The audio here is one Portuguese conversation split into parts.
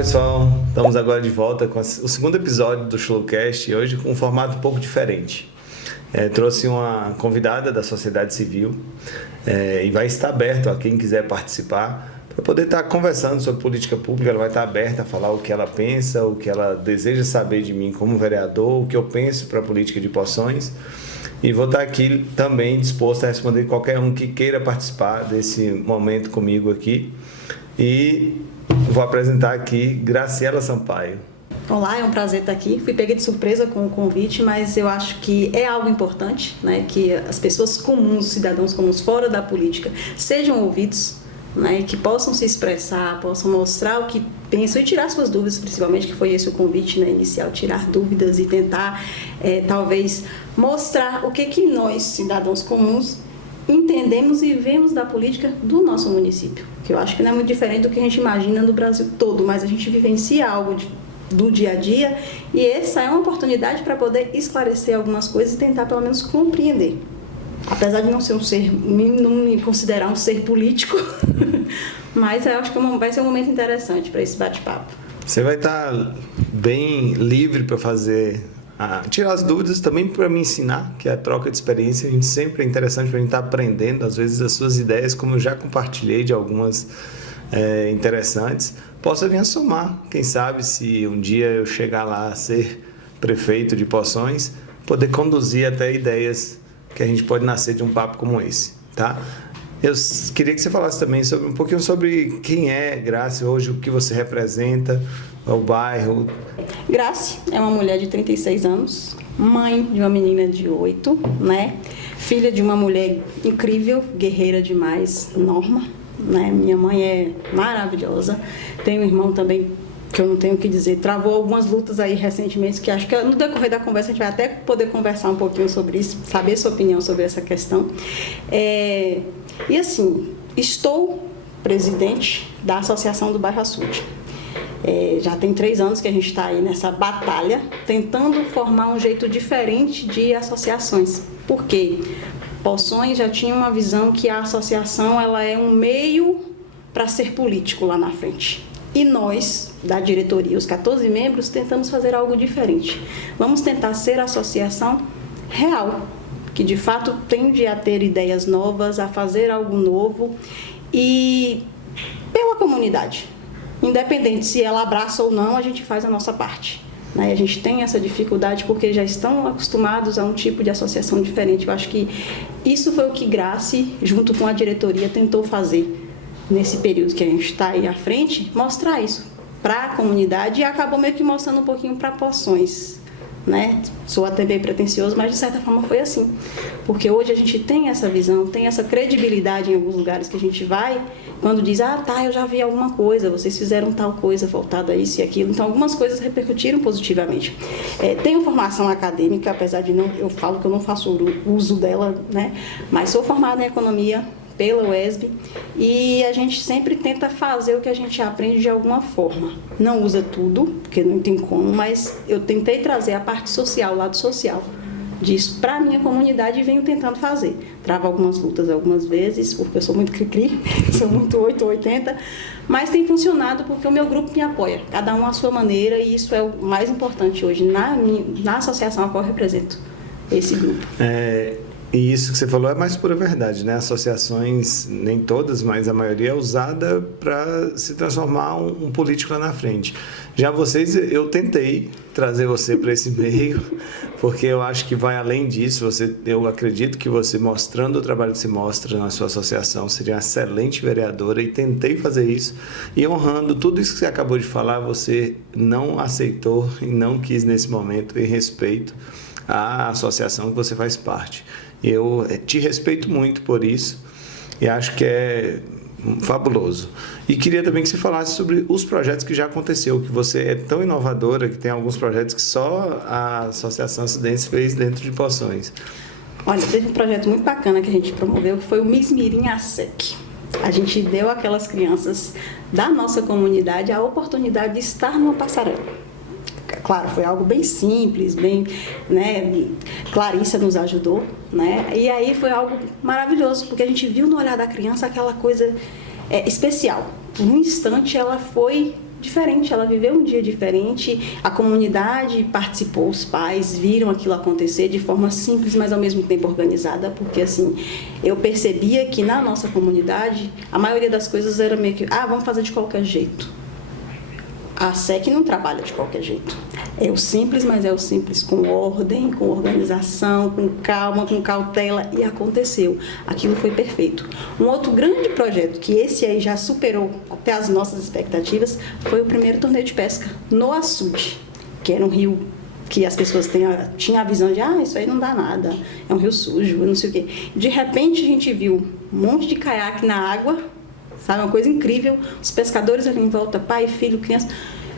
pessoal, estamos agora de volta com o segundo episódio do Slowcast, hoje com um formato um pouco diferente. Trouxe uma convidada da sociedade civil e vai estar aberto a quem quiser participar para poder estar conversando sobre política pública. Ela vai estar aberta a falar o que ela pensa, o que ela deseja saber de mim como vereador, o que eu penso para a política de Poções. E vou estar aqui também disposto a responder qualquer um que queira participar desse momento comigo aqui. E vou apresentar aqui Graciela Sampaio. Olá, é um prazer estar aqui. Fui pega de surpresa com o convite, mas eu acho que é algo importante, né, que as pessoas comuns, os cidadãos comuns fora da política, sejam ouvidos, né, que possam se expressar, possam mostrar o que pensam e tirar suas dúvidas, principalmente, que foi esse o convite, né, inicial, tirar dúvidas e tentar, talvez, mostrar o que nós, cidadãos comuns, entendemos e vemos da política do nosso município, que eu acho que não é muito diferente do que a gente imagina no Brasil todo, mas a gente vivencia algo do dia a dia e essa é uma oportunidade para poder esclarecer algumas coisas e tentar pelo menos compreender. Apesar de não ser não me considerar um ser político, mas eu acho que vai ser um momento interessante para esse bate-papo. Você vai estar bem livre para tirar as dúvidas, também para me ensinar, que é a troca de experiência. A gente sempre é interessante para a gente estar aprendendo, às vezes, as suas ideias, como eu já compartilhei de algumas interessantes, possa vir a somar. Quem sabe, se um dia eu chegar lá a ser prefeito de Poções, poder conduzir até ideias que a gente pode nascer de um papo como esse, tá? Eu queria que você falasse também um pouquinho sobre quem é Grace hoje, o que você representa, o bairro. Grace é uma mulher de 36 anos, mãe de uma menina de 8, né? Filha de uma mulher incrível, guerreira demais, Norma, né? Minha mãe é maravilhosa. Tenho um irmão também que eu não tenho o que dizer, travou algumas lutas aí recentemente, que acho que no decorrer da conversa a gente vai até poder conversar um pouquinho sobre isso, saber sua opinião sobre essa questão. E assim, estou presidente da Associação do Bairro Açude. Já tem 3 anos que a gente está aí nessa batalha, tentando formar um jeito diferente de associações. Por quê? Poções já tinha uma visão que a associação ela é um meio para ser político lá na frente. E nós, da diretoria, os 14 membros, tentamos fazer algo diferente. Vamos tentar ser a associação real, que de fato tende a ter ideias novas, a fazer algo novo e pela comunidade. Independente se ela abraça ou não, a gente faz a nossa parte. A gente tem essa dificuldade porque já estão acostumados a um tipo de associação diferente. Eu acho que isso foi o que Grace, junto com a diretoria, tentou fazer nesse período que a gente está aí à frente, mostrar isso para a comunidade e acabou meio que mostrando um pouquinho para Poções, né? Sou até bem pretensioso, mas de certa forma foi assim, porque hoje a gente tem essa visão, tem essa credibilidade em alguns lugares que a gente vai, quando diz, eu já vi alguma coisa, vocês fizeram tal coisa voltada a isso e aquilo, então algumas coisas repercutiram positivamente. Tenho formação acadêmica, apesar de eu falo que eu não faço uso dela, né? Mas sou formada em economia pela UESB e a gente sempre tenta fazer o que a gente aprende de alguma forma. Não usa tudo, porque não tem como, mas eu tentei trazer a parte social, o lado social disso para a minha comunidade e venho tentando fazer. Travo algumas lutas algumas vezes, porque eu sou muito cri-cri, sou muito 8 ou 80, mas tem funcionado porque o meu grupo me apoia, cada um à sua maneira e isso é o mais importante hoje na associação a qual eu represento esse grupo. E isso que você falou é mais pura verdade, né? Associações, nem todas, mas a maioria é usada para se transformar um político lá na frente. Já vocês, eu tentei trazer você para esse meio, porque eu acho que vai além disso. Eu acredito que você, mostrando o trabalho que você mostra na sua associação, seria uma excelente vereadora e tentei fazer isso. E honrando tudo isso que você acabou de falar, você não aceitou e não quis nesse momento, em respeito à associação que você faz parte. Eu te respeito muito por isso e acho que é fabuloso. E queria também que você falasse sobre os projetos que já aconteceu, que você é tão inovadora, que tem alguns projetos que só a Associação Acidentes fez dentro de Poções. Olha, teve um projeto muito bacana que a gente promoveu, que foi o Miss Mirim ASEC. A gente deu àquelas crianças da nossa comunidade a oportunidade de estar numa passarela. Claro, foi algo bem simples, bem, né? Clarissa nos ajudou, né? E aí foi algo maravilhoso, porque a gente viu no olhar da criança aquela coisa especial. Por um instante ela foi diferente, ela viveu um dia diferente, a comunidade participou, os pais viram aquilo acontecer de forma simples, mas ao mesmo tempo organizada, porque assim, eu percebia que na nossa comunidade, a maioria das coisas era meio que, vamos fazer de qualquer jeito. A SEC não trabalha de qualquer jeito. É o simples, mas é o simples com ordem, com organização, com calma, com cautela, e aconteceu. Aquilo foi perfeito. Um outro grande projeto, que esse aí já superou até as nossas expectativas, foi o primeiro torneio de pesca no açude, que era um rio que as pessoas tinham a visão de, isso aí não dá nada, é um rio sujo, não sei o quê. De repente a gente viu um monte de caiaque na água, sabe, uma coisa incrível, os pescadores ali em volta, pai, filho, criança.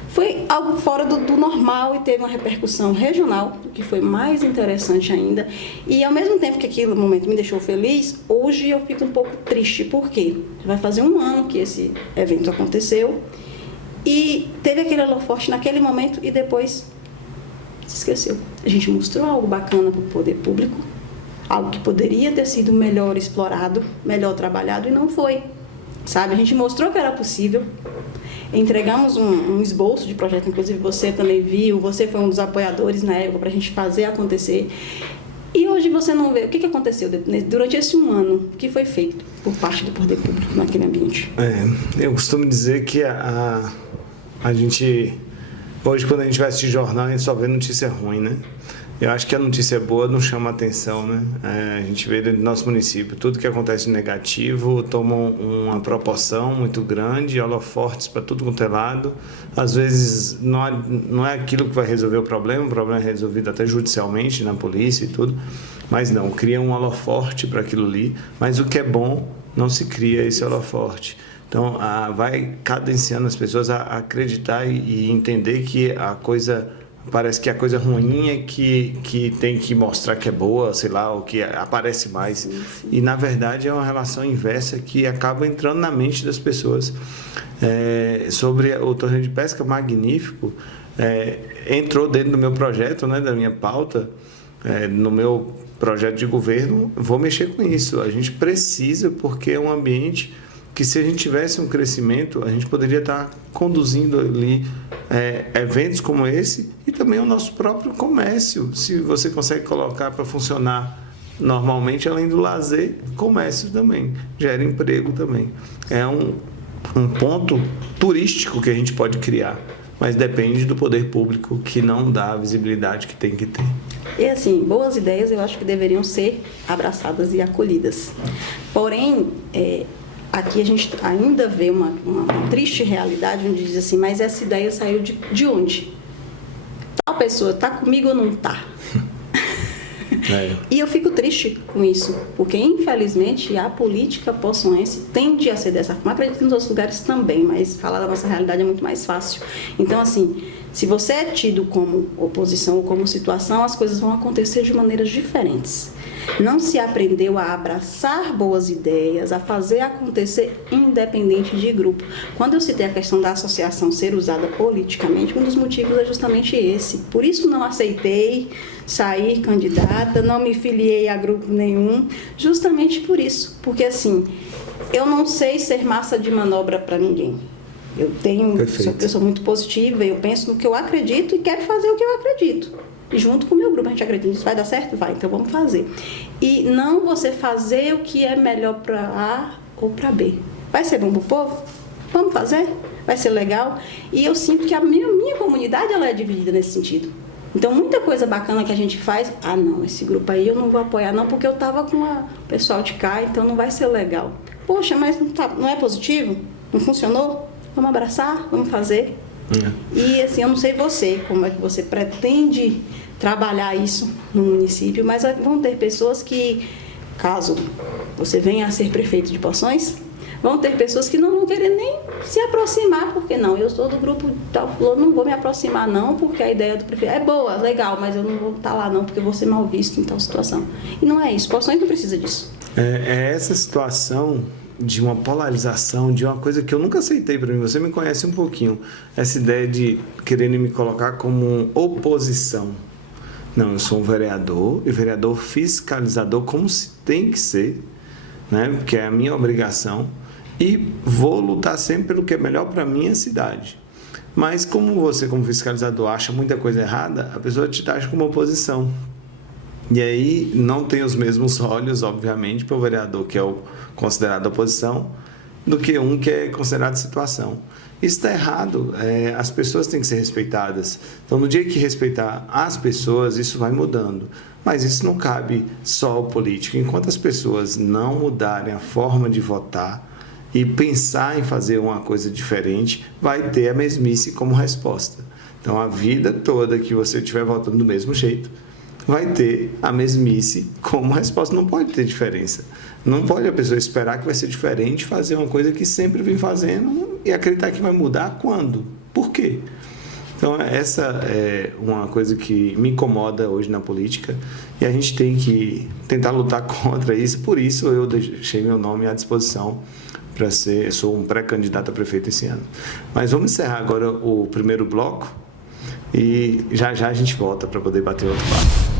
Foi algo fora do normal e teve uma repercussão regional, o que foi mais interessante ainda. E ao mesmo tempo que aquele momento me deixou feliz, hoje eu fico um pouco triste. Por quê? Vai fazer 1 ano que esse evento aconteceu e teve aquele holofote naquele momento e depois se esqueceu. A gente mostrou algo bacana para o poder público, algo que poderia ter sido melhor explorado, melhor trabalhado, e não foi. Sabe? A gente mostrou que era possível, entregamos um esboço de projeto, inclusive você também viu, você foi um dos apoiadores na época para a gente fazer acontecer. E hoje você não vê o que aconteceu durante esse 1 ano, o que foi feito por parte do poder público naquele ambiente. Eu costumo dizer que a gente, hoje quando a gente vai assistir jornal, a gente só vê notícia ruim, né? Eu acho que a notícia boa não chama atenção, né? A gente vê dentro do nosso município, tudo que acontece negativo toma uma proporção muito grande, holofortes para tudo quanto é lado. Às vezes não é aquilo que vai resolver o problema é resolvido até judicialmente na polícia e tudo, mas não, cria um holoforte para aquilo ali, mas o que é bom não se cria esse holoforte. Então, vai cadenciando as pessoas a acreditar e entender que a coisa... Parece que a coisa ruim é que tem que mostrar que é boa, sei lá, ou que aparece mais. Sim. E, na verdade, é uma relação inversa que acaba entrando na mente das pessoas. Sobre o torneio de pesca magnífico, entrou dentro do meu projeto, né, da minha pauta, no meu projeto de governo, vou mexer com isso. A gente precisa, porque é um ambiente que, se a gente tivesse um crescimento, a gente poderia estar conduzindo ali eventos como esse e também o nosso próprio comércio. Se você consegue colocar para funcionar normalmente, além do lazer, comércio também, gera emprego também. É um ponto turístico que a gente pode criar, mas depende do poder público, que não dá a visibilidade que tem que ter. E assim, boas ideias eu acho que deveriam ser abraçadas e acolhidas. Porém, aqui a gente ainda vê uma triste realidade onde diz assim, mas essa ideia saiu de onde? Tal pessoa está comigo ou não está? E eu fico triste com isso, porque infelizmente a política poçoense tende a ser dessa forma. Acredito que nos outros lugares também, mas falar da nossa realidade é muito mais fácil. Então, assim, se você é tido como oposição ou como situação, as coisas vão acontecer de maneiras diferentes. Não se aprendeu a abraçar boas ideias, a fazer acontecer independente de grupo. Quando eu citei a questão da associação ser usada politicamente, um dos motivos é justamente esse. Por isso não aceitei sair candidata, não me filiei a grupo nenhum, justamente por isso. Porque assim, eu não sei ser massa de manobra para ninguém. Eu sou muito positiva, eu penso no que eu acredito e quero fazer o que eu acredito. Junto com o meu grupo, a gente acredita nisso, vai dar certo? Vai, então vamos fazer. E não você fazer o que é melhor para A ou para B. Vai ser bom para o povo? Vamos fazer? Vai ser legal? E eu sinto que a minha comunidade ela é dividida nesse sentido. Então, muita coisa bacana que a gente faz, não, esse grupo aí eu não vou apoiar não, porque eu estava com o pessoal de cá, então não vai ser legal. Poxa, mas não é positivo? Não funcionou? Vamos abraçar? Vamos fazer? E assim, eu não sei você, como é que você pretende trabalhar isso no município, mas vão ter pessoas que, caso você venha a ser prefeito de Poções, vão ter pessoas que não vão querer nem se aproximar, porque não, eu sou do grupo tal, não vou me aproximar não, porque a ideia do prefeito é boa, legal, mas eu não vou estar lá não, porque eu vou ser mal visto em tal situação. E não é isso, Poções não precisa disso. É essa situação de uma polarização, de uma coisa que eu nunca aceitei para mim. Você me conhece um pouquinho. Essa ideia de quererem me colocar como oposição. Não, eu sou um vereador, e vereador fiscalizador, como se tem que ser, né? Porque é a minha obrigação. E vou lutar sempre pelo que é melhor para a minha cidade. Mas como você, como fiscalizador, acha muita coisa errada, a pessoa te taxa como oposição. E aí não tem os mesmos olhos, obviamente, para o vereador que é o considerado oposição, do que um que é considerado situação. Isso está errado, as pessoas têm que ser respeitadas. Então, no dia que respeitar as pessoas, isso vai mudando. Mas isso não cabe só ao político. Enquanto as pessoas não mudarem a forma de votar e pensar em fazer uma coisa diferente, vai ter a mesmice como resposta. Então, a vida toda que você estiver votando do mesmo jeito, vai ter a mesmice como resposta. Não pode ter diferença. Não pode a pessoa esperar que vai ser diferente, fazer uma coisa que sempre vem fazendo e acreditar que vai mudar quando? Por quê? Então, essa é uma coisa que me incomoda hoje na política e a gente tem que tentar lutar contra isso. Por isso, eu deixei meu nome à disposição para ser... Sou um pré-candidato a prefeito esse ano. Mas vamos encerrar agora o primeiro bloco e já a gente volta para poder bater outro papo.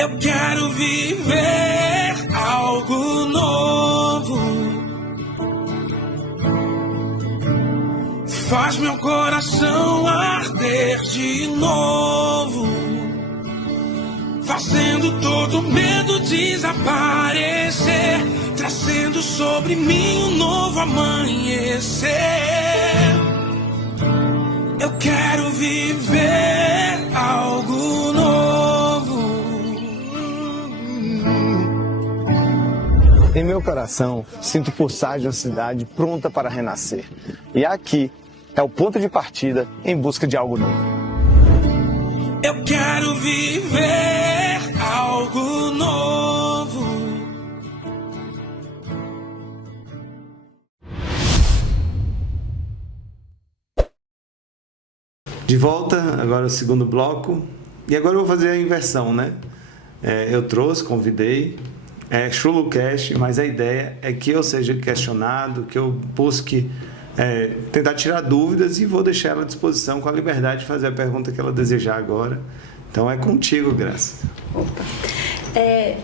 Eu quero viver algo novo. Faz meu coração arder de novo, fazendo todo medo desaparecer, trazendo sobre mim um novo amanhecer. Eu quero viver algo novo. Em meu coração, sinto pulsar de uma cidade pronta para renascer. E aqui é o ponto de partida em busca de algo novo. Eu quero viver algo novo. De volta, agora o segundo bloco. E agora eu vou fazer a inversão, né? Eu convidei, ChuluCast, mas a ideia é que eu seja questionado, que eu busque tentar tirar dúvidas e vou deixar ela à disposição com a liberdade de fazer a pergunta que ela desejar agora. Então é contigo, Graça. Opa.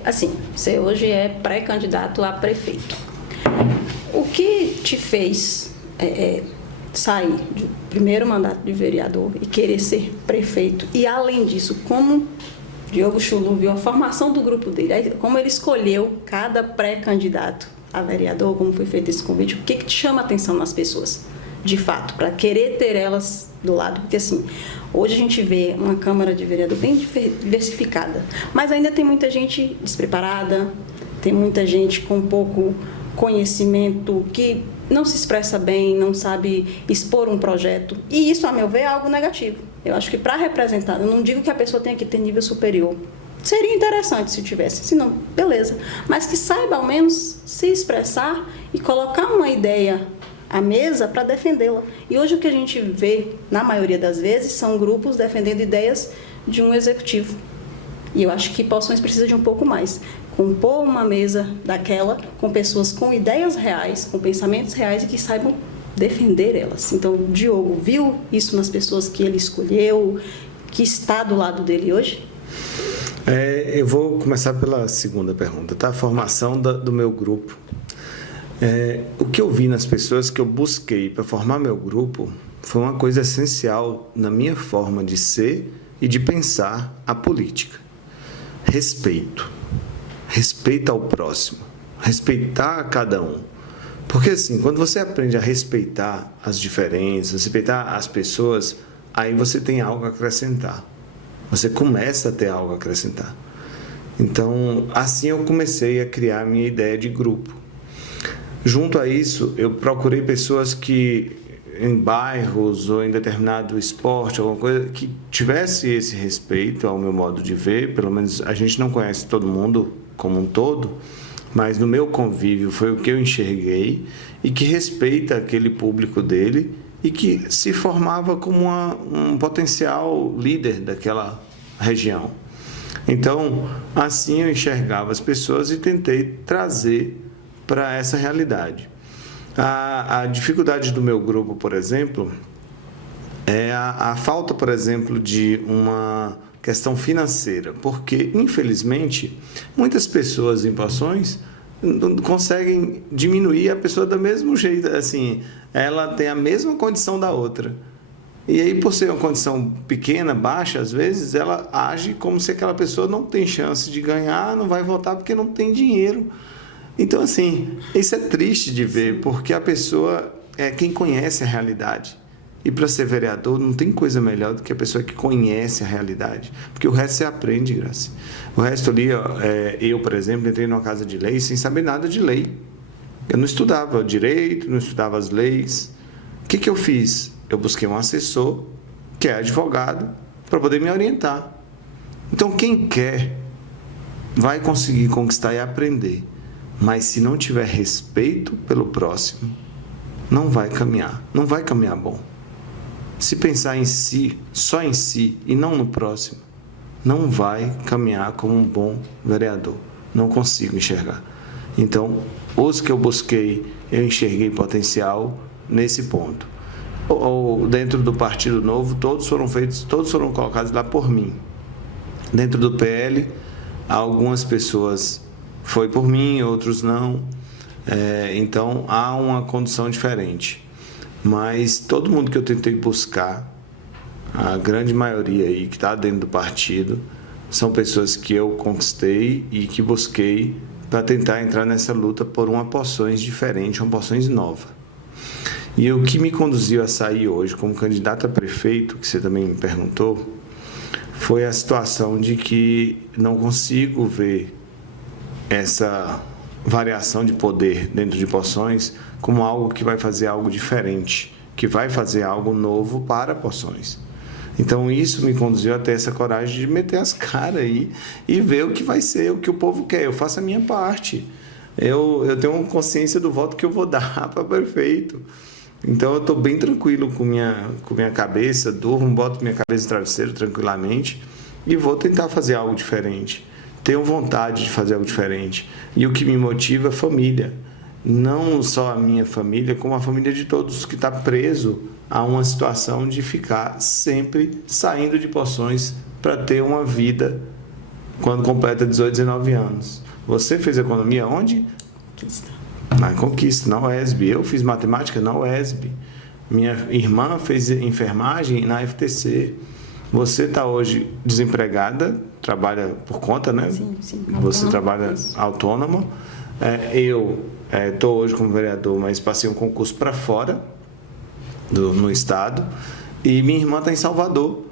Assim, você hoje é pré-candidato a prefeito. O que te fez sair do primeiro mandato de vereador e querer ser prefeito? E além disso, como Diogo Chulu viu a formação do grupo dele, como ele escolheu cada pré-candidato a vereador, como foi feito esse convite, o que te chama a atenção nas pessoas, de fato, para querer ter elas do lado? Porque assim, hoje a gente vê uma Câmara de Vereador bem diversificada, mas ainda tem muita gente despreparada, tem muita gente com pouco conhecimento, que não se expressa bem, não sabe expor um projeto, e isso, a meu ver, é algo negativo. Eu acho que para representar, eu não digo que a pessoa tenha que ter nível superior, seria interessante se tivesse, se não, beleza. Mas que saiba, ao menos, se expressar e colocar uma ideia à mesa para defendê-la. E hoje o que a gente vê, na maioria das vezes, são grupos defendendo ideias de um executivo. E eu acho que Poções precisa de um pouco mais. Compor uma mesa daquela com pessoas com ideias reais, com pensamentos reais e que saibam defender elas. Então, o Diogo viu isso nas pessoas que ele escolheu, que está do lado dele hoje? Eu vou começar pela segunda pergunta, tá? A formação do meu grupo. O que eu vi nas pessoas que eu busquei para formar meu grupo foi uma coisa essencial na minha forma de ser e de pensar a política. Respeito. Respeito ao próximo. Respeitar a cada um. Porque assim, quando você aprende a respeitar as diferenças, respeitar as pessoas, aí você tem algo a acrescentar. Você começa a ter algo a acrescentar. Então, assim eu comecei a criar a minha ideia de grupo. Junto a isso, eu procurei pessoas que, em bairros ou em determinado esporte, alguma coisa, que tivesse esse respeito ao meu modo de ver. Pelo menos a gente não conhece todo mundo como um todo, mas no meu convívio foi o que eu enxerguei, e que respeita aquele público dele e que se formava como um potencial líder daquela região. Então, assim eu enxergava as pessoas e tentei trazer para essa realidade. A dificuldade do meu grupo, por exemplo, é a falta, por exemplo, de uma questão financeira, porque, infelizmente, muitas pessoas em Poções conseguem diminuir a pessoa do mesmo jeito, assim, ela tem a mesma condição da outra. E aí, por ser uma condição pequena, baixa, às vezes, ela age como se aquela pessoa não tem chance de ganhar, não vai voltar porque não tem dinheiro. Então, assim, isso é triste de ver, porque a pessoa é quem conhece a realidade. E para ser vereador, não tem coisa melhor do que a pessoa que conhece a realidade. Porque o resto você aprende, Graça. O resto ali, eu, por exemplo, entrei numa casa de lei sem saber nada de lei. Eu não estudava direito, não estudava as leis. O que eu fiz? Eu busquei um assessor, que é advogado, para poder me orientar. Então, quem quer, vai conseguir conquistar e aprender. Mas se não tiver respeito pelo próximo, não vai caminhar bom. Se pensar em si, só em si e não no próximo, não vai caminhar como um bom vereador. Não consigo enxergar. Então, os que eu busquei, eu enxerguei potencial nesse ponto. Dentro do Partido Novo, todos foram colocados lá por mim. Dentro do PL, algumas pessoas foi por mim, outros não. Então, há uma condição diferente. Mas todo mundo que eu tentei buscar, a grande maioria aí que está dentro do partido, são pessoas que eu conquistei e que busquei para tentar entrar nessa luta por uma Poções diferente, uma Poções nova. E o que me conduziu a sair hoje como candidato a prefeito, que você também me perguntou, foi a situação de que não consigo ver essa variação de poder dentro de Poções como algo que vai fazer algo diferente, que vai fazer algo novo para Poções. Então isso me conduziu a ter essa coragem de meter as caras aí e ver o que vai ser, o que o povo quer. Eu faço a minha parte. Eu tenho uma consciência do voto que eu vou dar para prefeito. Então eu estou bem tranquilo com minha cabeça, durmo, boto minha cabeça no travesseiro tranquilamente e vou tentar fazer algo diferente. Tenho vontade de fazer algo diferente. E o que me motiva é a família. Não só a minha família, como a família de todos que está preso a uma situação de ficar sempre saindo de Poções para ter uma vida quando completa 18, 19 anos. Você fez economia onde? Na Conquista, na UESB. Eu fiz matemática na UESB. Minha irmã fez enfermagem na FTC. Você está hoje desempregada, trabalha por conta, né? Sim. Você trabalha autônoma. Eu estou hoje como vereador, mas passei um concurso para fora, no estado, e minha irmã está em Salvador.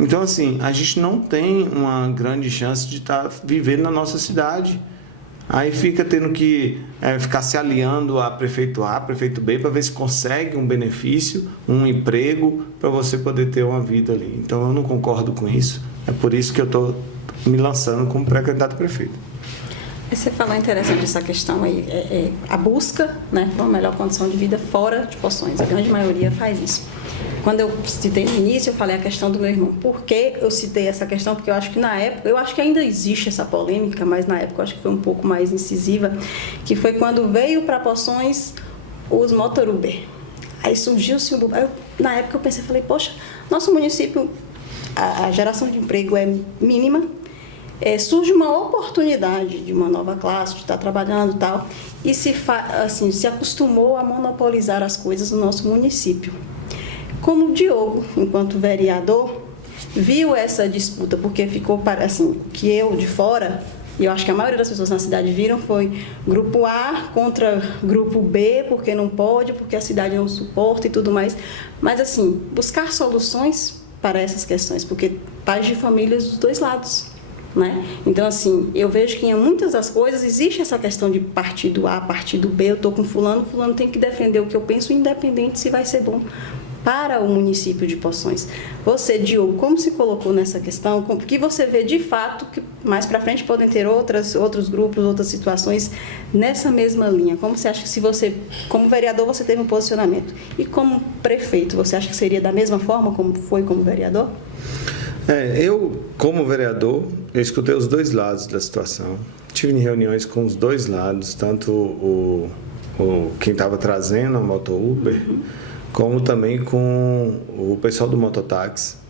Então, assim, a gente não tem uma grande chance de estar vivendo na nossa cidade. Aí fica tendo que ficar se aliando a prefeito A, prefeito B, para ver se consegue um benefício, um emprego, para você poder ter uma vida ali. Então, eu não concordo com isso. É por isso que eu estou me lançando como pré-candidato a prefeito. Você falou interessante essa questão aí, a busca, né, por uma melhor condição de vida fora de Poções. A grande maioria faz isso. Quando eu citei no início, eu falei a questão do meu irmão. Por que eu citei essa questão? Porque eu acho que na época, eu acho que ainda existe essa polêmica, mas na época eu acho que foi um pouco mais incisiva, que foi quando veio para Poções os motor Uber. Aí surgiu-se na época eu pensei, falei, poxa, nosso município, a geração de emprego é mínima, surge uma oportunidade de uma nova classe, de estar trabalhando e tal, e se acostumou a monopolizar as coisas no nosso município. Como o Diogo, enquanto vereador, viu essa disputa, porque ficou assim, que eu de fora, e eu acho que a maioria das pessoas na cidade viram, foi grupo A contra grupo B, porque não pode, porque a cidade não suporta e tudo mais. Mas assim, buscar soluções para essas questões, porque pais de famílias dos dois lados. Né? Então, assim, eu vejo que em muitas das coisas existe essa questão de partido A, partido B, eu estou com fulano tem que defender o que eu penso, independente se vai ser bom para o município de Poções. Você, Diogo, como se colocou nessa questão? Porque você vê de fato que mais para frente podem ter outros grupos, outras situações nessa mesma linha. Como você acha que, se você, como vereador, você teve um posicionamento? E como prefeito, você acha que seria da mesma forma como foi como vereador? Eu, como vereador, eu escutei os dois lados da situação. Tive reuniões com os dois lados, tanto quem estava trazendo a moto Uber, como também com o pessoal do mototáxi.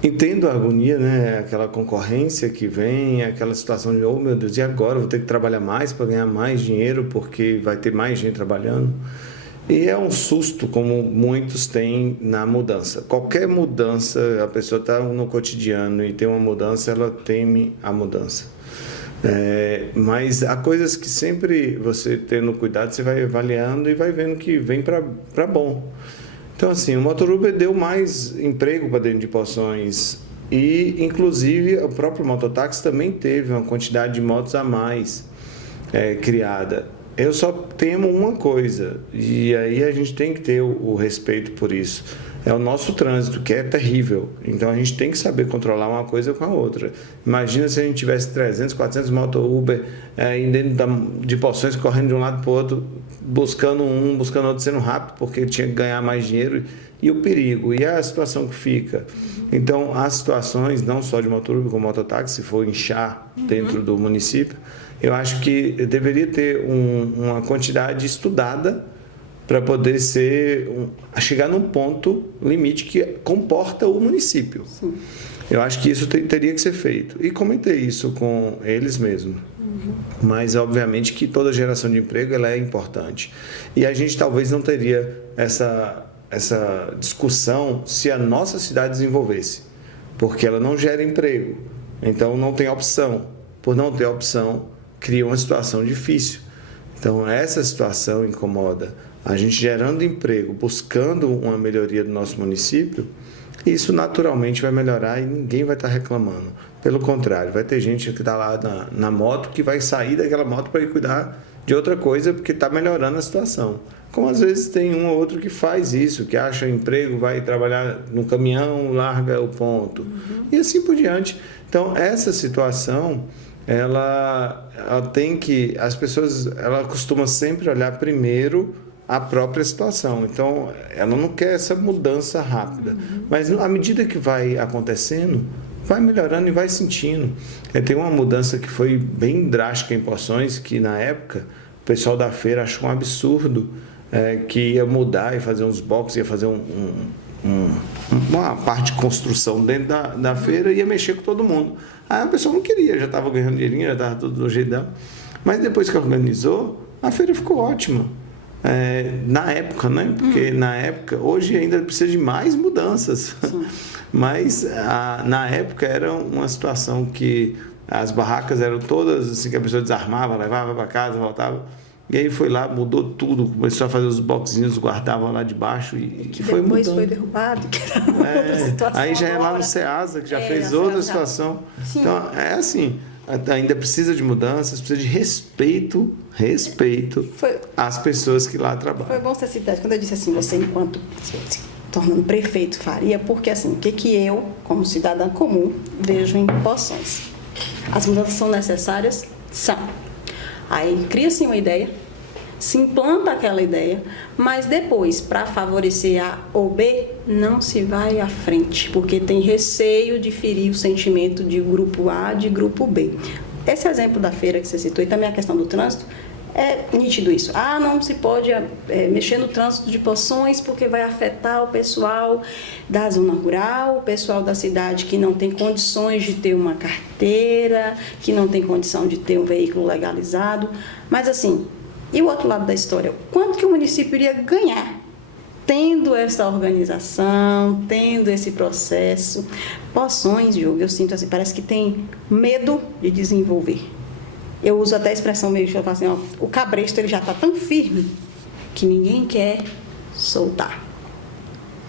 Entendo a agonia, né? Aquela concorrência que vem, aquela situação de, oh meu Deus, e agora? Vou ter que trabalhar mais para ganhar mais dinheiro, porque vai ter mais gente trabalhando. E é um susto, como muitos têm na mudança. Qualquer mudança, a pessoa está no cotidiano e tem uma mudança, ela teme a mudança. Mas há coisas que sempre você tendo cuidado, você vai avaliando e vai vendo que vem para bom. Então, assim, o Motoruber deu mais emprego para dentro de Poções e, inclusive, o próprio mototáxi também teve uma quantidade de motos a mais criada. Eu só temo uma coisa, e aí a gente tem que ter o respeito por isso. É o nosso trânsito, que é terrível. Então, a gente tem que saber controlar uma coisa com a outra. Imagina se a gente tivesse 300, 400 moto Uber dentro de Poções, correndo de um lado para o outro, buscando outro, sendo rápido, porque tinha que ganhar mais dinheiro, e o perigo, e a situação que fica. Então, as situações, não só de motor Uber, como mototáxi, se for inchar dentro do município, eu acho que deveria ter uma quantidade estudada para poder chegar num ponto limite que comporta o município. Sim. Eu acho que isso teria que ser feito. E comentei isso com eles mesmos. Mas, obviamente, que toda geração de emprego ela é importante. E a gente talvez não teria essa discussão se a nossa cidade desenvolvesse, porque ela não gera emprego. Então, não tem opção. Por não ter opção, cria uma situação difícil. Então, essa situação incomoda. A gente gerando emprego, buscando uma melhoria do nosso município, isso naturalmente vai melhorar e ninguém vai estar reclamando. Pelo contrário, vai ter gente que está lá na moto que vai sair daquela moto para ir cuidar de outra coisa porque está melhorando a situação. Como às vezes tem um ou outro que faz isso, que acha emprego, vai trabalhar no caminhão, larga o ponto. E assim por diante. Então, essa situação, ela tem que... As pessoas, ela costuma sempre olhar primeiro a própria situação. Então, ela não quer essa mudança rápida. Mas, à medida que vai acontecendo, vai melhorando e vai sentindo. Tem uma mudança que foi bem drástica em Poções, que na época o pessoal da feira achou um absurdo que ia mudar e fazer uns boxes, ia fazer uma parte de construção dentro da feira e ia mexer com todo mundo. Aí a pessoa não queria, já estava ganhando dinheirinho, já estava tudo do jeito dela. Mas depois que organizou, a feira ficou ótima. Na época, né? Porque na época, hoje ainda precisa de mais mudanças. Mas na época era uma situação que as barracas eram todas assim, que a pessoa desarmava, levava para casa, voltava. E aí foi lá, mudou tudo, começou a fazer os boxinhos, guardavam lá debaixo e foi mudando. Depois foi derrubado, que era outra situação. Aí já é lá no Ceasa, que já fez outra situação. Sim. Então, é assim, ainda precisa de mudanças, precisa de respeito às pessoas que lá trabalham. Foi bom você citar, quando eu disse assim, você enquanto se tornando prefeito faria, porque assim, o que eu, como cidadã comum, vejo em Poções? As mudanças são necessárias? São. Aí cria-se uma ideia, se implanta aquela ideia, mas depois, para favorecer A ou B, não se vai à frente, porque tem receio de ferir o sentimento de grupo A, de grupo B. Esse exemplo da feira que você citou e também a questão do trânsito, é nítido isso. Não se pode mexer no trânsito de Poções porque vai afetar o pessoal da zona rural, o pessoal da cidade que não tem condições de ter uma carteira, que não tem condição de ter um veículo legalizado. Mas assim, e o outro lado da história? Quanto que o município iria ganhar tendo essa organização, tendo esse processo? Poções, Diogo, eu sinto assim, parece que tem medo de desenvolver. Eu uso até a expressão meio que eu falo assim, o cabresto ele já está tão firme que ninguém quer soltar.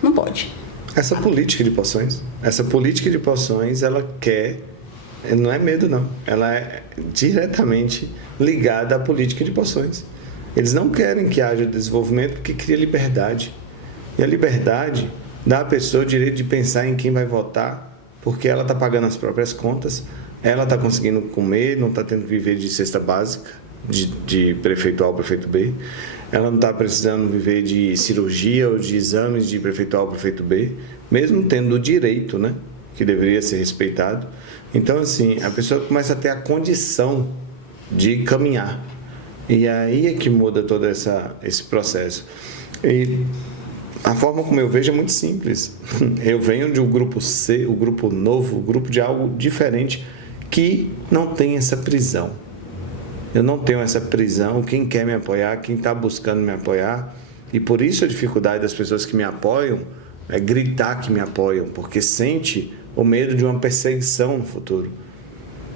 Não pode. Essa política de Poções, ela quer, não é medo não, ela é diretamente ligada à política de Poções. Eles não querem que haja desenvolvimento porque cria liberdade. E a liberdade dá à pessoa o direito de pensar em quem vai votar, porque ela está pagando as próprias contas, ela está conseguindo comer, não está tendo que viver de cesta básica, de prefeito A ou prefeito B. Ela não está precisando viver de cirurgia ou de exames de prefeito A ou prefeito B, mesmo tendo o direito, né? que deveria ser respeitado. Então, assim, a pessoa começa a ter a condição de caminhar. E aí é que muda todo esse processo. E a forma como eu vejo é muito simples. Eu venho de um grupo C, o grupo novo, o grupo de algo diferente, que não tem essa prisão. Eu não tenho essa prisão. Quem quer me apoiar, quem está buscando me apoiar, e por isso a dificuldade das pessoas que me apoiam é gritar que me apoiam, porque sente o medo de uma perseguição no futuro.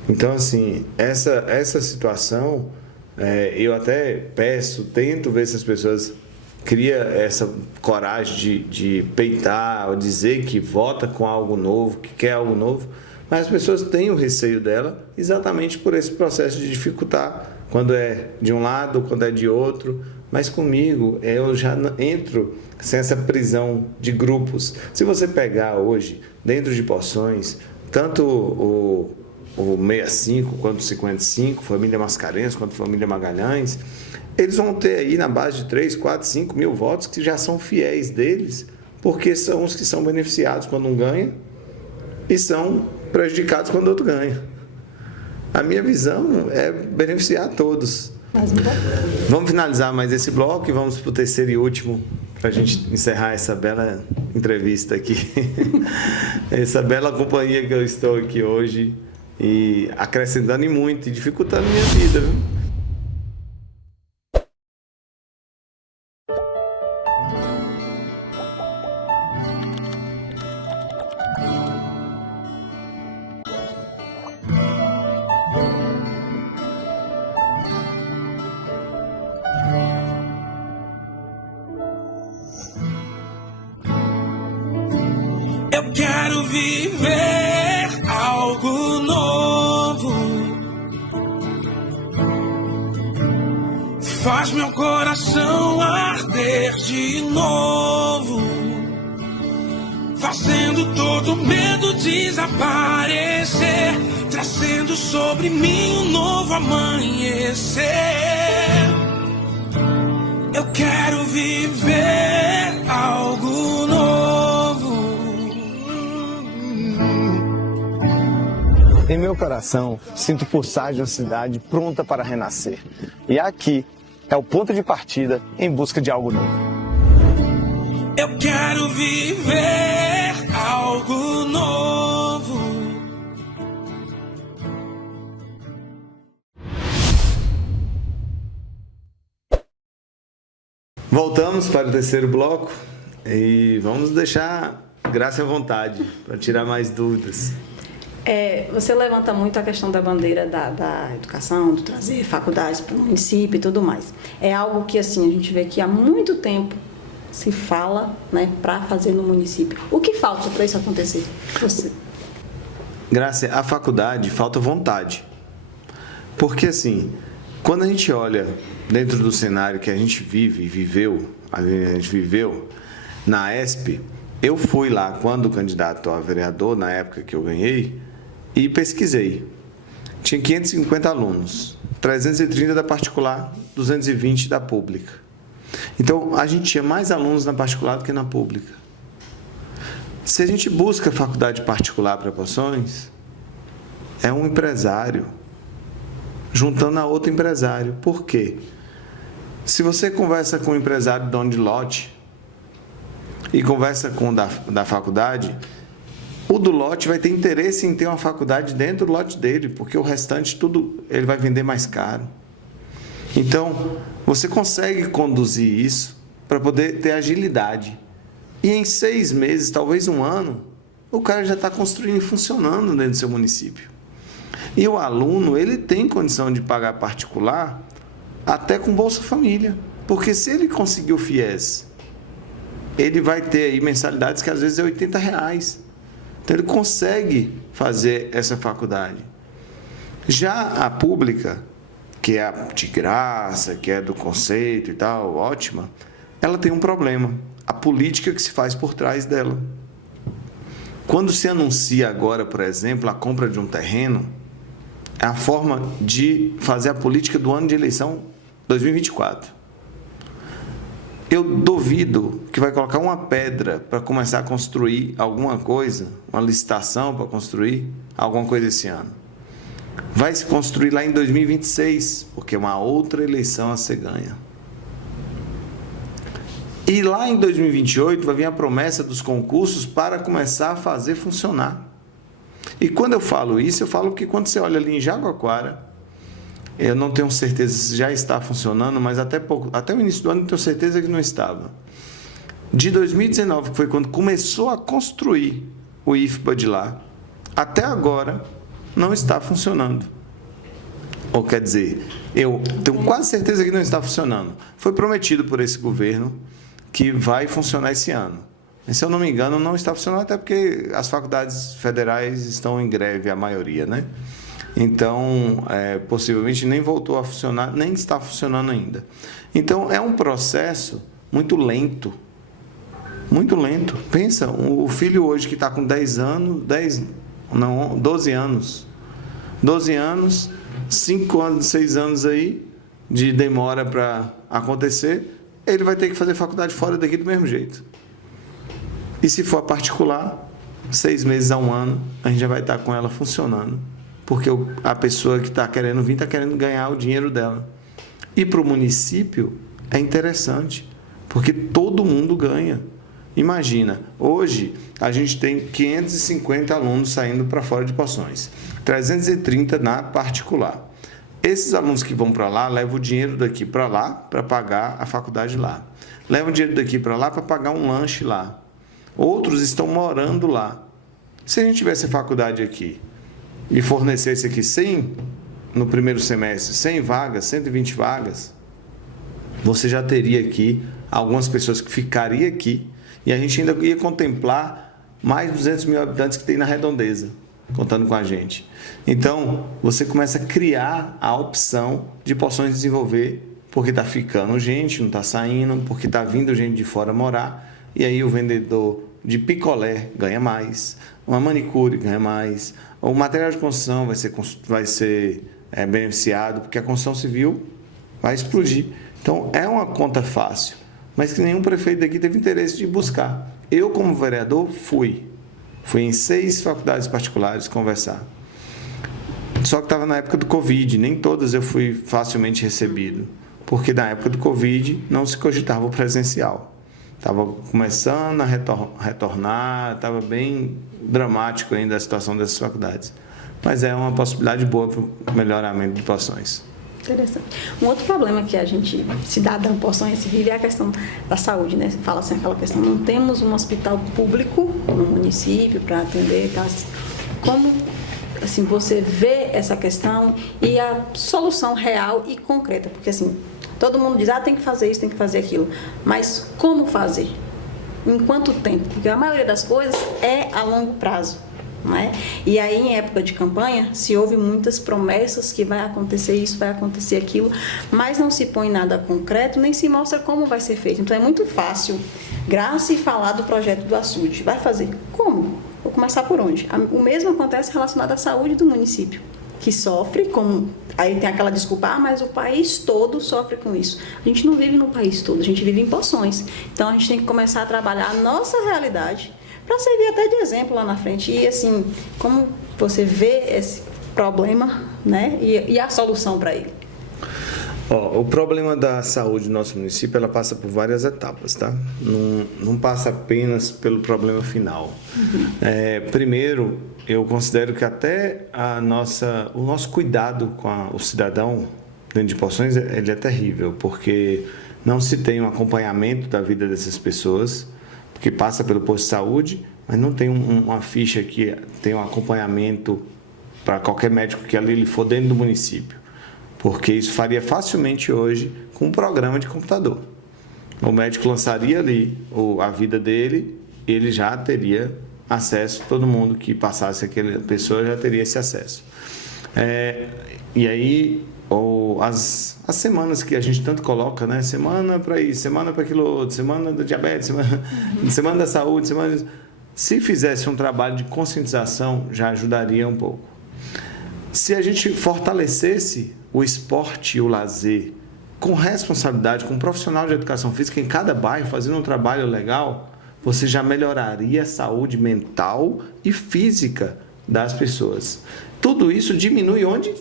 Então, assim, essa situação, eu até tento ver se as pessoas criam essa coragem de peitar, ou dizer que vota com algo novo, que quer algo novo, mas as pessoas têm o receio dela exatamente por esse processo de dificultar, quando é de um lado, quando é de outro. Mas comigo, eu já entro sem essa prisão de grupos. Se você pegar hoje, dentro de Poções, tanto o 65 quanto o 55, família Mascarenhas quanto família Magalhães, eles vão ter aí na base de 3, 4, 5 mil votos que já são fiéis deles, porque são os que são beneficiados quando um ganha e são prejudicados quando o outro ganha. A minha visão é beneficiar todos. Vamos finalizar mais esse bloco e vamos para o terceiro e último, para a gente encerrar essa bela entrevista aqui. Essa bela companhia que eu estou aqui hoje, e acrescentando e muito, e dificultando a minha vida, viu? Eu quero viver algo novo. Faz meu coração arder de novo, fazendo todo medo desaparecer, trazendo sobre mim um novo amanhecer. Eu quero viver algo novo. Em meu coração, sinto pulsar de uma cidade pronta para renascer. E aqui é o ponto de partida em busca de algo novo. Eu quero viver algo novo. Voltamos para o terceiro bloco e vamos deixar Graça à vontade para tirar mais dúvidas. Você levanta muito a questão da bandeira da educação, de trazer faculdades para o município e tudo mais. É algo que assim, a gente vê que há muito tempo se fala, né, para fazer no município. O que falta para isso acontecer? Graça, a faculdade falta vontade. Porque assim, quando a gente olha dentro do cenário que a gente viveu na ESP, eu fui lá quando candidato a vereador, na época que eu ganhei, e pesquisei. Tinha 550 alunos, 330 da particular, 220 da pública. Então, a gente tinha mais alunos na particular do que na pública. Se a gente busca faculdade particular para Poções, é um empresário juntando a outro empresário. Por quê? Se você conversa com um empresário dono de lote e conversa com o da faculdade, o do lote vai ter interesse em ter uma faculdade dentro do lote dele, porque o restante tudo ele vai vender mais caro. Então, você consegue conduzir isso para poder ter agilidade. E em 6 meses, talvez 1 ano, o cara já está construindo e funcionando dentro do seu município. E o aluno, ele tem condição de pagar particular até com Bolsa Família. Porque se ele conseguir o FIES, ele vai ter aí mensalidades que às vezes é R$80. Então ele consegue fazer essa faculdade. Já a pública, que é a de graça, que é do conceito e tal, ótima, ela tem um problema. A política que se faz por trás dela. Quando se anuncia agora, por exemplo, a compra de um terreno, é a forma de fazer a política do ano de eleição 2024. Eu duvido que vai colocar uma pedra para começar a construir alguma coisa, uma licitação para construir alguma coisa esse ano. Vai se construir lá em 2026, porque é uma outra eleição a ser ganha. E lá em 2028 vai vir a promessa dos concursos para começar a fazer funcionar. E quando eu falo isso, eu falo que quando você olha ali em Jaguaquara, eu não tenho certeza se já está funcionando, mas até o início do ano eu tenho certeza que não estava. De 2019, que foi quando começou a construir o IFBA de lá, até agora não está funcionando. Ou quer dizer, eu tenho quase certeza que não está funcionando. Foi prometido por esse governo que vai funcionar esse ano. Mas, se eu não me engano, não está funcionando, até porque as faculdades federais estão em greve, a maioria, né? Então, possivelmente nem voltou a funcionar, nem está funcionando ainda. Então, é um processo muito lento. Muito lento. Pensa, o filho hoje que está com 12 anos. 12 anos, 5 anos, 6 anos aí de demora para acontecer, ele vai ter que fazer faculdade fora daqui do mesmo jeito. E se for particular, 6 meses a 1 ano, a gente já vai estar com ela funcionando. Porque a pessoa que está querendo vir está querendo ganhar o dinheiro dela. E para o município é interessante, porque todo mundo ganha. Imagina, hoje a gente tem 550 alunos saindo para fora de Poções, 330 na particular. Esses alunos que vão para lá levam o dinheiro daqui para lá para pagar a faculdade lá. Levam o dinheiro daqui para lá para pagar um lanche lá. Outros estão morando lá. Se a gente tivesse a faculdade aqui e fornecesse aqui 100 no primeiro semestre, 100 vagas, 120 vagas, você já teria aqui algumas pessoas que ficariam aqui e a gente ainda ia contemplar mais 200 mil habitantes que tem na Redondeza, contando com a gente. Então, você começa a criar a opção de Poções desenvolver, porque está ficando gente, não está saindo, porque está vindo gente de fora morar, e aí o vendedor de picolé ganha mais, uma manicure ganha mais, o material de construção vai ser beneficiado, porque a construção civil vai explodir. Então, é uma conta fácil, mas que nenhum prefeito daqui teve interesse de buscar. Eu, como vereador, fui em 6 faculdades particulares conversar. Só que estava na época do Covid, nem todas eu fui facilmente recebido, porque na época do Covid não se cogitava o presencial. Estava começando a retornar, estava bem dramático ainda a situação dessas faculdades. Mas é uma possibilidade boa para o melhoramento de Poções. Interessante. Um outro problema que a gente, cidadão Poções, vive é a questão da saúde, né? Fala assim, aquela questão, não temos um hospital público no município para atender, tá? Como assim, você vê essa questão e a solução real e concreta? Porque assim, todo mundo diz, tem que fazer isso, tem que fazer aquilo. Mas como fazer? Em quanto tempo? Porque a maioria das coisas é a longo prazo. Né? E aí, em época de campanha, se ouve muitas promessas que vai acontecer isso, vai acontecer aquilo, mas não se põe nada concreto, nem se mostra como vai ser feito. Então, é muito fácil, Graça, falar do projeto do açude. Vai fazer? Como? Vou começar por onde? O mesmo acontece relacionado à saúde do município, que sofre, como aí tem aquela desculpa, mas o país todo sofre com isso. A gente não vive no país todo, a gente vive em Poções. Então, a gente tem que começar a trabalhar a nossa realidade, para servir até de exemplo lá na frente. E assim, como você vê esse problema, né? E a solução para ele? O problema da saúde do nosso município, ela passa por várias etapas, tá? Não passa apenas pelo problema final. Primeiro, eu considero que até o nosso cuidado com o cidadão dentro de Poções, ele é terrível, porque não se tem um acompanhamento da vida dessas pessoas, que passa pelo posto de saúde, mas não tem uma ficha que tem um acompanhamento para qualquer médico que ali for dentro do município. Porque isso faria facilmente hoje com um programa de computador. O médico lançaria ali a vida dele, ele já teria acesso, todo mundo que passasse aquela pessoa já teria esse acesso. E aí, as semanas que a gente tanto coloca, né? Semana para isso, semana para aquilo outro, semana do diabetes, semana da saúde, se fizesse um trabalho de conscientização, já ajudaria um pouco. Se a gente fortalecesse o esporte e o lazer com responsabilidade, com um profissional de educação física em cada bairro, fazendo um trabalho legal, você já melhoraria a saúde mental e física das pessoas. Tudo isso diminui onde?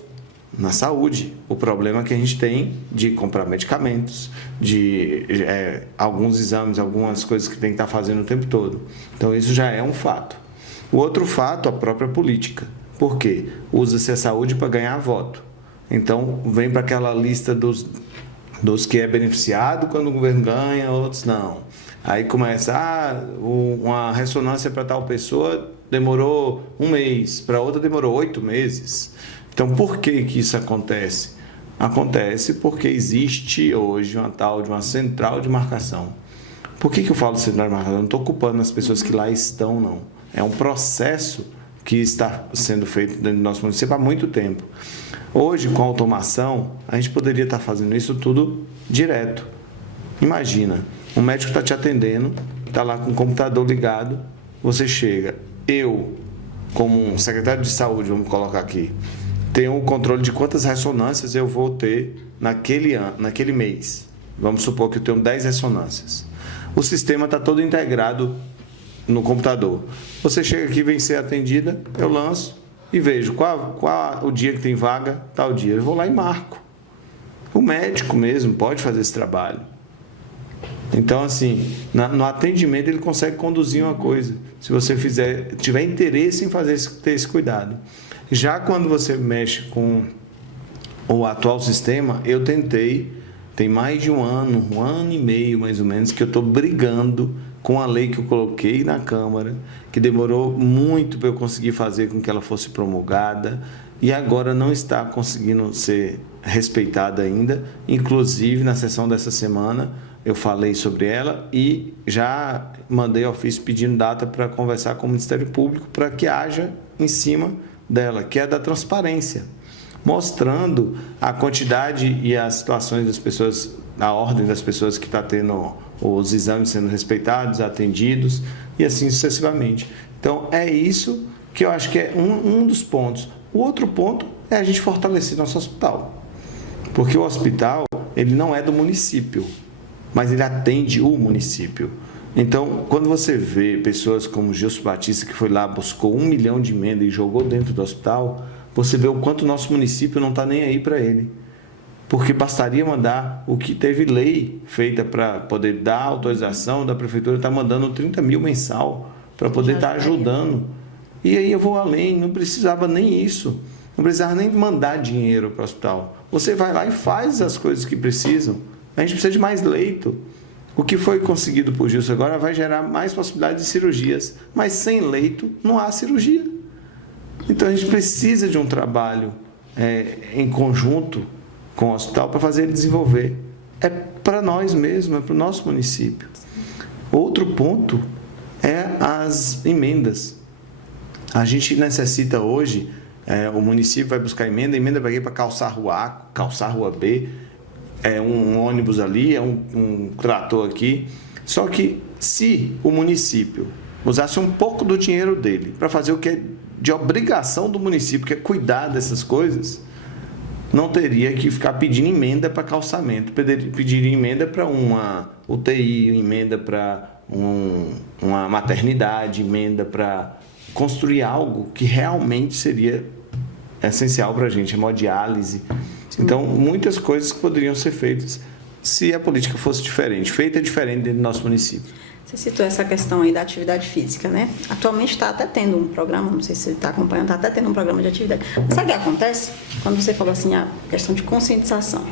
Na saúde. O problema que a gente tem de comprar medicamentos, de alguns exames, algumas coisas que tem que estar fazendo o tempo todo. Então, isso já é um fato. O outro fato, a própria política. Por quê? Usa-se a saúde para ganhar voto. Então, vem para aquela lista dos que é beneficiado quando o governo ganha, outros não. Aí começa, uma ressonância para tal pessoa demorou 1 mês, para outra demorou 8 meses. Então, por que isso acontece? Acontece porque existe hoje uma tal de uma central de marcação. Por que eu falo central de marcação? Eu não estou culpando as pessoas que lá estão, não. É um processo que está sendo feito dentro do nosso município há muito tempo. Hoje, com a automação, a gente poderia estar fazendo isso tudo direto. Imagina, um médico está te atendendo, está lá com o computador ligado, você chega, eu, como um secretário de saúde, vamos colocar aqui, tenho o controle de quantas ressonâncias eu vou ter naquele mês. Vamos supor que eu tenho 10 ressonâncias. O sistema está todo integrado no computador. Você chega aqui, vem ser atendida, eu lanço e vejo qual o dia que tem vaga, tal dia. Eu vou lá e marco. O médico mesmo pode fazer esse trabalho. Então, assim, no atendimento ele consegue conduzir uma coisa. Se você tiver interesse em ter esse cuidado. Já quando você mexe com o atual sistema, eu tentei, tem mais de um ano e meio mais ou menos, que eu estou brigando com a lei que eu coloquei na Câmara, que demorou muito para eu conseguir fazer com que ela fosse promulgada e agora não está conseguindo ser respeitada ainda. Inclusive, na sessão dessa semana, eu falei sobre ela e já mandei ofício pedindo data para conversar com o Ministério Público para que haja em cima dela, que é da transparência, mostrando a quantidade e as situações das pessoas, a ordem das pessoas que está tendo os exames sendo respeitados, atendidos e assim sucessivamente. Então, é isso que eu acho que é um dos pontos. O outro ponto é a gente fortalecer nosso hospital, porque o hospital ele não é do município, mas ele atende o município. Então, quando você vê pessoas como Gilson Batista, que foi lá, buscou 1 milhão de emenda e jogou dentro do hospital, você vê o quanto o nosso município não está nem aí para ele. Porque bastaria mandar o que teve lei feita para poder dar autorização da prefeitura, está mandando 30 mil mensal para poder estar ajudando. E aí eu vou além, não precisava nem isso. Não precisava nem mandar dinheiro para o hospital. Você vai lá e faz as coisas que precisam. A gente precisa de mais leito. O que foi conseguido por Gilson agora vai gerar mais possibilidades de cirurgias. Mas sem leito não há cirurgia. Então a gente precisa de um trabalho em conjunto com o hospital para fazer ele desenvolver. É para nós mesmos, é para o nosso município. Outro ponto é as emendas. A gente necessita hoje, o município vai buscar emenda para quê? Para calçar rua A, calçar rua B, um ônibus ali, um trator aqui. Só que se o município usasse um pouco do dinheiro dele para fazer o que é de obrigação do município, que é cuidar dessas coisas, não teria que ficar pedindo emenda para calçamento, pediria emenda para uma UTI, emenda para uma maternidade, emenda para construir algo que realmente seria essencial para a gente, hemodiálise. Então, muitas coisas que poderiam ser feitas se a política fosse diferente, feita diferente dentro do nosso município. Você citou essa questão aí da atividade física, né? Atualmente está até tendo um programa, não sei se você está acompanhando, está até tendo um programa de atividade. Mas sabe o que acontece? Quando você falou assim, a questão de conscientização.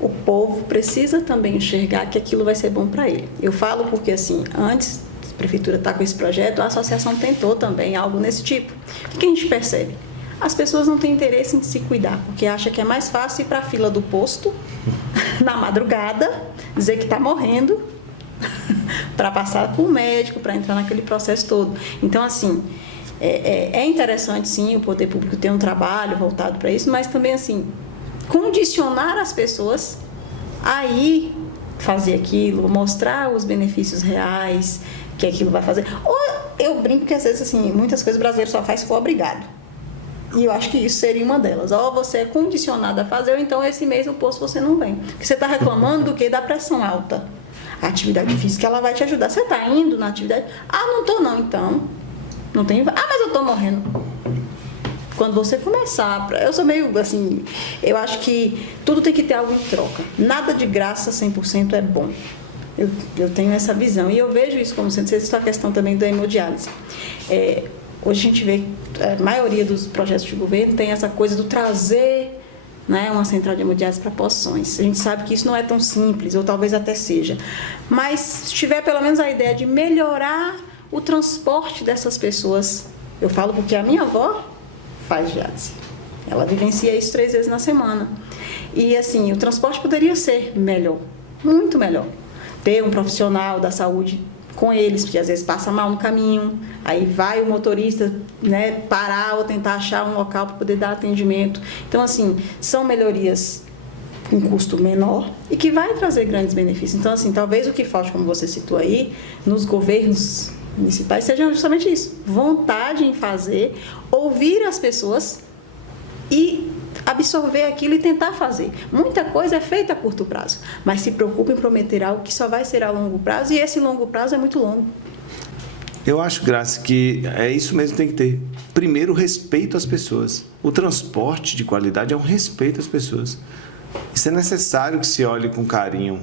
O povo precisa também enxergar que aquilo vai ser bom para ele. Eu falo porque, assim, antes a prefeitura estar com esse projeto, a associação tentou também algo nesse tipo. O que a gente percebe? As pessoas não têm interesse em se cuidar, porque acham que é mais fácil ir para a fila do posto, na madrugada, dizer que está morrendo, para passar por um médico, para entrar naquele processo todo. Então, assim, é interessante, sim, o poder público ter um trabalho voltado para isso, mas também, assim, condicionar as pessoas a ir fazer aquilo, mostrar os benefícios reais que aquilo vai fazer. Ou eu brinco que, às vezes, assim, muitas coisas o brasileiro só faz se for obrigado. E eu acho que isso seria uma delas. Ou você é condicionado a fazer, ou então esse mês no posto você não vem. Porque você está reclamando do quê? Da pressão alta. A atividade física, ela vai te ajudar. Você está indo na atividade? Ah, não estou não, então. Não tem... Ah, mas eu estou morrendo. Quando você começar... Eu sou meio assim... Eu acho que tudo tem que ter algo em troca. Nada de graça 100% é bom. Eu tenho essa visão. E eu vejo isso como sendo... Isso é a questão também da hemodiálise. Hoje a gente vê, a maioria dos projetos de governo tem essa coisa do trazer, né, uma central de hemodiálise para Poções. A gente sabe que isso não é tão simples, ou talvez até seja. Mas se tiver pelo menos a ideia de melhorar o transporte dessas pessoas, eu falo porque a minha avó faz diálise. Ela vivencia isso 3 vezes na semana. E assim, o transporte poderia ser melhor, muito melhor. Ter um profissional da saúde com eles, porque às vezes passa mal no caminho, aí vai o motorista, né, parar ou tentar achar um local para poder dar atendimento. Então, assim, são melhorias com custo menor e que vai trazer grandes benefícios. Então, assim, talvez o que falte, como você citou aí, nos governos municipais, seja justamente isso, vontade em fazer, ouvir as pessoas e absorver aquilo e tentar fazer. Muita coisa é feita a curto prazo, mas se preocupe em prometer algo que só vai ser a longo prazo, e esse longo prazo é muito longo. Eu acho, Graça, que é isso mesmo que tem que ter. Primeiro, respeito às pessoas. O transporte de qualidade é um respeito às pessoas. Isso é necessário que se olhe com carinho.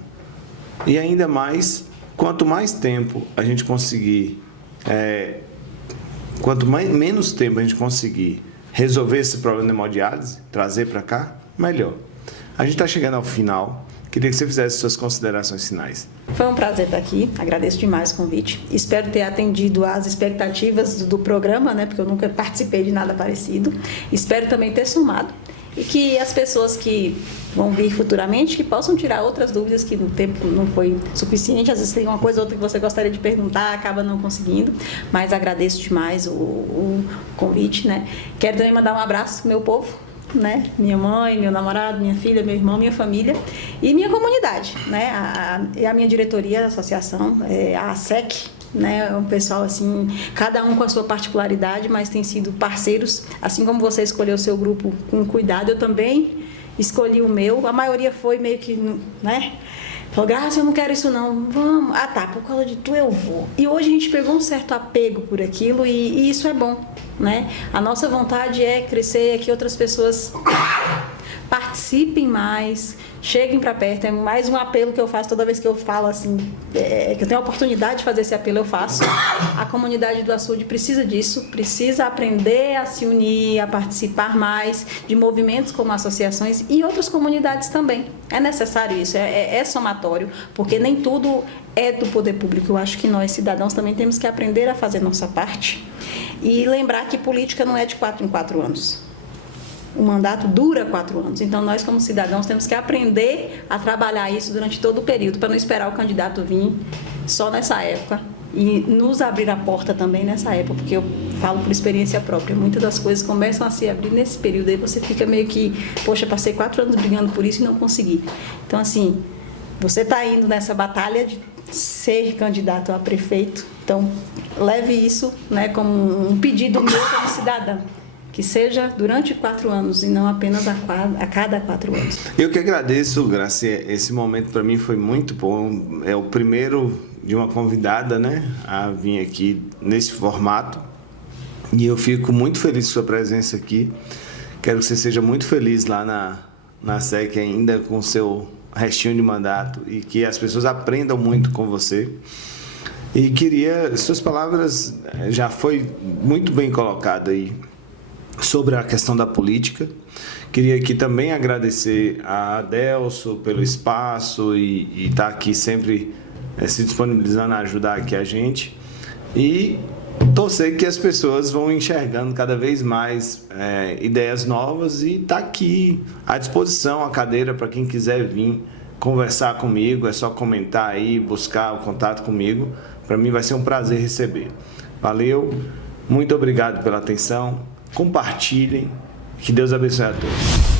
E ainda mais, quanto mais tempo a gente conseguir, menos tempo a gente conseguir resolver esse problema de hemodiálise, trazer para cá, melhor. A gente está chegando ao final. Queria que você fizesse suas considerações finais. Foi um prazer estar aqui, agradeço demais o convite. Espero ter atendido às expectativas do programa, né, porque eu nunca participei de nada parecido. Espero também ter somado. E que as pessoas que vão vir futuramente, que possam tirar outras dúvidas que no tempo não foi suficiente. Às vezes tem uma coisa ou outra que você gostaria de perguntar, acaba não conseguindo. Mas agradeço demais o convite, né? Quero também mandar um abraço pro meu povo, né? Minha mãe, meu namorado, minha filha, meu irmão, minha família e minha comunidade, né? A minha diretoria da associação, a ASEC, né? É um pessoal assim, cada um com a sua particularidade, mas tem sido parceiros, assim como você escolheu o seu grupo com cuidado, eu também escolhi o meu. A maioria foi meio que, né? Falou, Graça, eu não quero isso não, vamos. Ah tá, por causa de tu eu vou. E hoje a gente pegou um certo apego por aquilo e isso é bom, né? A nossa vontade é crescer, é que outras pessoas participem mais, cheguem para perto. É mais um apelo que eu faço toda vez que eu falo assim, que eu tenho a oportunidade de fazer esse apelo, eu faço. A comunidade do açude precisa disso, precisa aprender a se unir, a participar mais de movimentos como associações e outras comunidades também. É necessário isso, é somatório, porque nem tudo é do poder público. Eu acho que nós, cidadãos, também temos que aprender a fazer nossa parte e lembrar que política não é de 4 em 4 anos. O mandato dura 4 anos, então nós como cidadãos temos que aprender a trabalhar isso durante todo o período, para não esperar o candidato vir só nessa época e nos abrir a porta também nessa época, porque eu falo por experiência própria, muitas das coisas começam a se abrir nesse período, aí você fica meio que, poxa, passei 4 anos brigando por isso e não consegui. Então assim, você está indo nessa batalha de ser candidato a prefeito, então leve isso, né, como um pedido meu como cidadã. Que seja durante 4 anos e não apenas a cada 4 anos. Eu que agradeço, Graça. Esse momento para mim foi muito bom. É o primeiro de uma convidada, né, a vir aqui nesse formato. E eu fico muito feliz com sua presença aqui. Quero que você seja muito feliz lá na SEC ainda com o seu restinho de mandato e que as pessoas aprendam muito com você. E queria... Suas palavras já foi muito bem colocada aí sobre a questão da política. Queria aqui também agradecer a Adelso pelo espaço e estar aqui sempre se disponibilizando a ajudar aqui a gente. E torcer que as pessoas vão enxergando cada vez mais ideias novas e estar aqui à disposição a cadeira para quem quiser vir conversar comigo. É só comentar aí, buscar o contato comigo. Para mim vai ser um prazer receber. Valeu, muito obrigado pela atenção. Compartilhem, que Deus abençoe a todos.